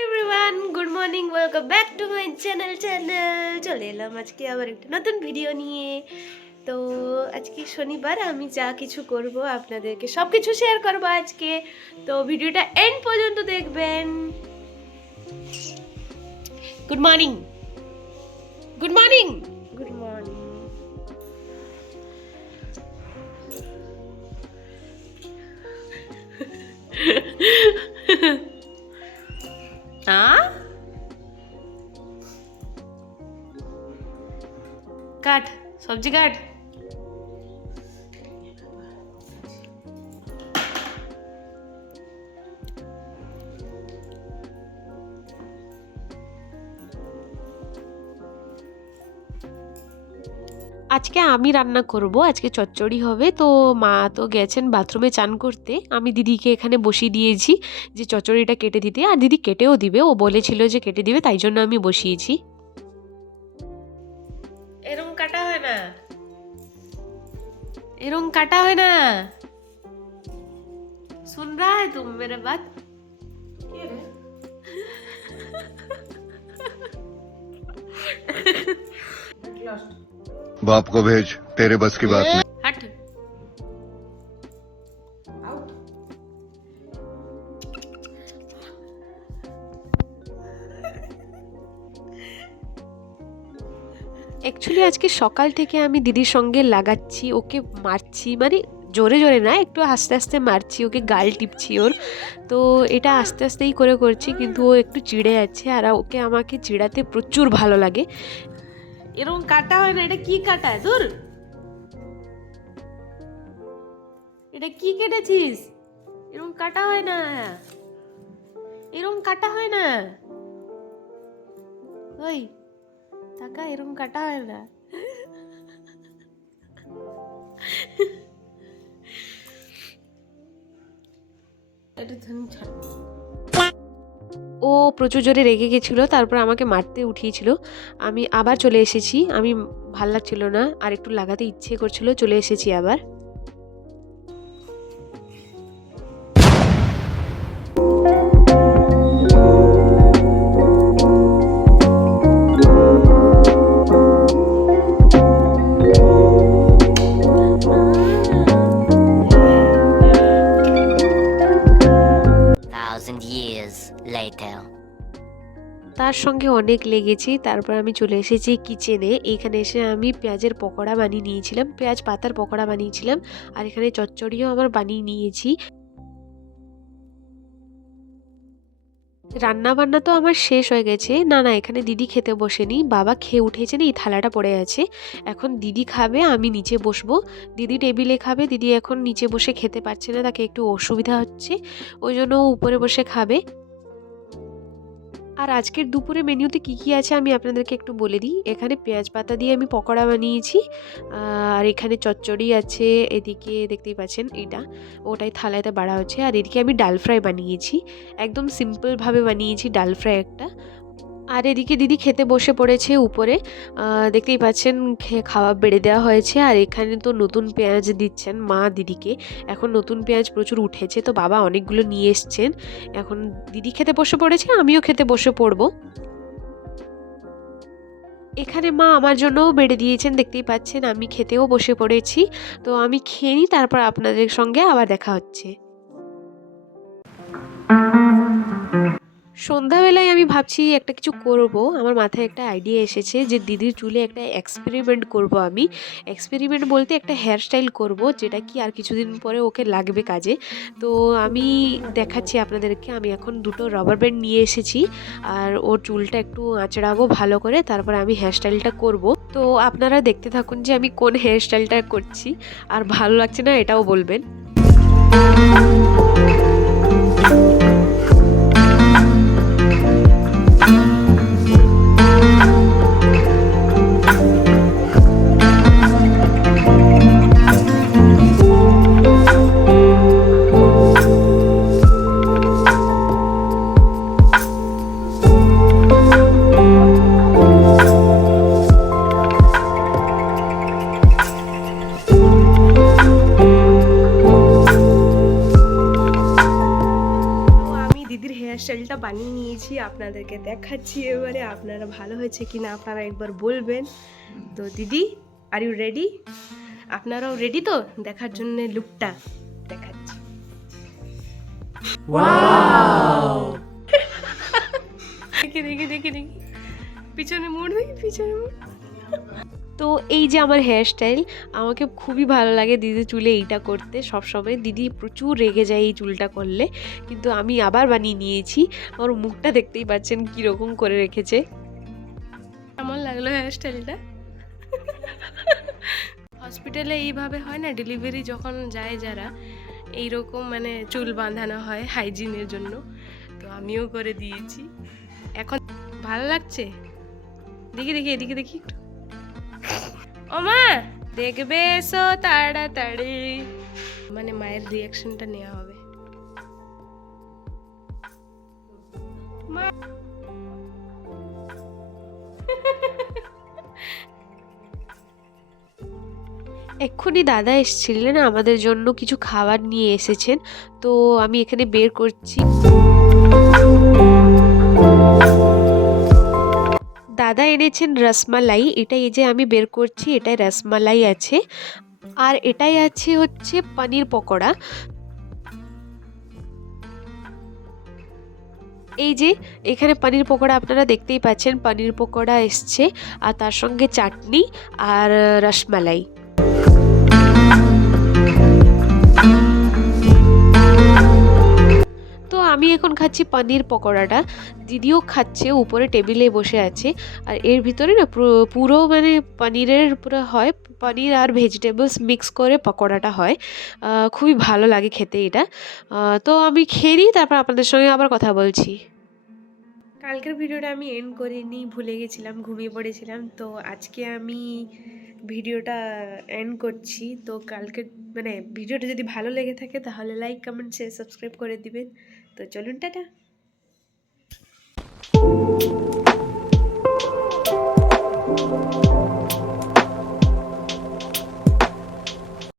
Everyone, good morning, welcome back to my channel. চলে এলাম আজকে আবার একটা নতুন ভিডিও নিয়ে। তো আজকে শনিবার, আমি যা কিছু করব আপনাদেরকে সব কিছু শেয়ার করবো আজকে। তো ভিডিওটা এন্ড পর্যন্ত দেখবেন। Good morning, good morning, good morning. हाँ काट, सब्जी काट। আজকে আমি রান্না করব, আজকে চচ্চড়ি হবে। তো মা তো গেছেন বাথরুমে চান করতে, আমি দিদিকে এখানে বসিয়ে দিয়েছি যে চচ্চড়িটা কেটে দিতে। আর দিদি কেটেও দিবে, ও বলেছিল যে কেটে দিবে, তাই জন্য আমি বসিয়েছি। এরকম কাটা হয় না, এরকম কাটা হয় না। सुन रहा है तुम मेरे बात? बाप को भेज, तेरे बस की बात नहीं। हट। অ্যাকচুয়ালি আজকে সকাল থেকে আমি দিদির সঙ্গে লাগাচ্ছি, ওকে মারছি, মানে জোরে জোরে না, একটু আস্তে আস্তে মারছি, ওকে গাল টিপছি ওর। তো এটা আস্তে আস্তেই করে করছি, কিন্তু ও একটু চিড়ে যাচ্ছে, আর ওকে আমাকে চিড়াতে প্রচুর ভালো লাগে। এরকম কাটা হয় না, এটা কি কাটা? দূর, এটা কি কেটেছিস? এরকম কাটা হয় না, এরকম কাটা হয় না। ওই টাকা এরকম কাটা হয় না। ও প্রচুর জোরে রেগে গেছিলো, তারপর আমাকে মারতে উঠিয়েছিল। আমি আবার চলে এসেছি, আমি ভাল লাগছিল না, আর একটু লাগাতে ইচ্ছে করছিল, চলে এসেছি আবার। তার সঙ্গে অনেক লেগেছি। তারপর আমি চলে এসেছি কিচেনে। এখানে এসে আমি পেঁয়াজের পকোড়া বানিয়ে নিয়েছিলাম, পেঁয়াজ পাতার পকোড়া বানিয়েছিলাম, আর এখানে চচ্চড়িও আমার বানিয়ে নিয়েছি। রান্না বান্না তো আমার শেষ হয়ে গেছে। না না, এখানে দিদি খেতে বসেনি, বাবা খেয়ে উঠেছেন, এই থালাটা পড়ে আছে। এখন দিদি খাবে, আমি নিচে বসবো। দিদি টেবিলে খাবে, দিদি এখন নিচে বসে খেতে পারছে না, তাকে একটু অসুবিধা হচ্ছে, ওই জন্য উপরে বসে খাবে। আর আজকের দুপুরে মেনুতে কি কি আছে আমি আপনাদেরকে একটু বলে দিই। এখানে পেঁয়াজ পাতা দিয়ে আমি পকোড়া বানিয়েছি, আর এখানে চচ্চড়ি আছে, এদিকে দেখতেই পাচ্ছেন এটা, ওটাই থালাতে বাড়া হচ্ছে। আর এদিকে আমি ডাল ফ্রাই বানিয়েছি, একদম সিম্পলভাবে বানিয়েছি ডাল ফ্রাই একটা। আর এদিকে দিদি খেতে বসে পড়েছে উপরে, দেখতেই পাচ্ছেন খাওয়া বেড়ে দেওয়া হয়েছে। আর এখানে তো নতুন পেঁয়াজ দিচ্ছেন মা দিদিকে, এখন নতুন পেঁয়াজ প্রচুর উঠেছে, তো বাবা অনেকগুলো নিয়ে এসছেন। এখন দিদি খেতে বসে পড়েছে, আমিও খেতে বসে পড়বো। এখানে মা আমার জন্যও বেড়ে দিয়েছেন, দেখতেই পাচ্ছেন, আমি খেতেও বসে পড়েছি। তো আমি খেয়ে নিই, তারপর আপনাদের সঙ্গে আবার দেখা হচ্ছে। সন্ধ্যাবেলায় আমি ভাবছি একটা কিছু করব, আমার মাথায় একটা আইডিয়া এসেছে যে দিদির চুলে একটা এক্সপেরিমেন্ট করব। আমি এক্সপেরিমেন্ট বলতে একটা হেয়ার স্টাইল করব, যেটা কি আর কিছুদিন পরে ওকে লাগবে কাজে। তো আমি দেখাচ্ছি আপনাদেরকে। আমি এখন দুটো রাবার ব্যান্ড নিয়ে এসেছি, আর ওর চুলটা একটু আঁচড়াবো ভালো করে, তারপর আমি হেয়ার স্টাইলটা করব। তো আপনারা দেখতে থাকুন যে আমি কোন হেয়ার স্টাইলটা করছি, আর ভালো লাগছে না এটাও বলবেন। বানিয়ে নিয়েছি, আপনাদেরকে দেখাচ্ছি। এবারে আপনারা ভালো হয়েছে কিনা আপনারা একবার বলবেন। তো দিদি, আর ইউ রেডি? আপনারাও রেডি তো দেখার জন্য লুকটা দেখাচ্ছি। দেখি দেখি দেখি দেখি পিছনে মুড়, দেখি পিছনে মুড়। তো এই যে আমার হেয়ারস্টাইল, আমাকে খুবই ভালো লাগে দিদি চুলে এইটা করতে সবসময়। দিদি প্রচুর রেগে যায় এই চুলটা করলে, কিন্তু আমি আবার বানিয়ে নিয়েছি। আমার মুখটা দেখতেই পাচ্ছেন কীরকম করে রেখেছে। কেমন লাগলো হেয়ারস্টাইলটা? হসপিটালে এইভাবে হয় না, ডেলিভারি যখন যায় যারা, এইরকম মানে চুল বাঁধানো হয় হাইজিনের জন্য। তো আমিও করে দিয়েছি। এখন ভালো লাগছে? দেখি দেখি এদিকে দেখি একটু। ও মা, দেখবে এসো তাড়াতাড়ি। মানে মায়ের রিয়াকশনটা নেওয়া হবে। মা এক্ষুনি দাদা এসেছিলেন, আমাদের জন্য কিছু খাবার নিয়ে এসেছেন। তো আমি এখানে বের করছি। দাদা এনেছেন রসমালাই, এটাই এই যে আমি বের করছি, এটাই রসমালাই আছে। আর এটাই আছে হচ্ছে পনির পকোড়া। এই যে এখানে পনির পকোড়া আপনারা দেখতেই পাচ্ছেন, পনির পকোড়া এসছে আর তার সঙ্গে চাটনি আর রসমালাই। তো আমি এখন খাচ্ছি পনির পকোড়াটা, দিদিও খাচ্ছে, উপরে টেবিলে বসে আছে। আর এর ভিতরে না পুরো মানে পনিরের পুরো হয়, পনির আর ভেজিটেবলস মিক্স করে পকোড়াটা হয়। খুবই ভালো লাগে খেতে এটা। তো আমি খেয়ে নিই, তারপর আপনাদের সঙ্গে আবার কথা বলছি। কালকের ভিডিওটা আমি এন্ড করিনি, ভুলে গেছিলাম, ঘুমিয়ে পড়েছিলাম। তো আজকে আমি ভিডিওটা এন্ড করছি। তো কালকে মানে ভিডিওটা যদি ভালো লেগে থাকে তাহলে লাইক, কমেন্ট, শেয়ার, সাবস্ক্রাইব করে দিবেন। তো চলুন, টাটা।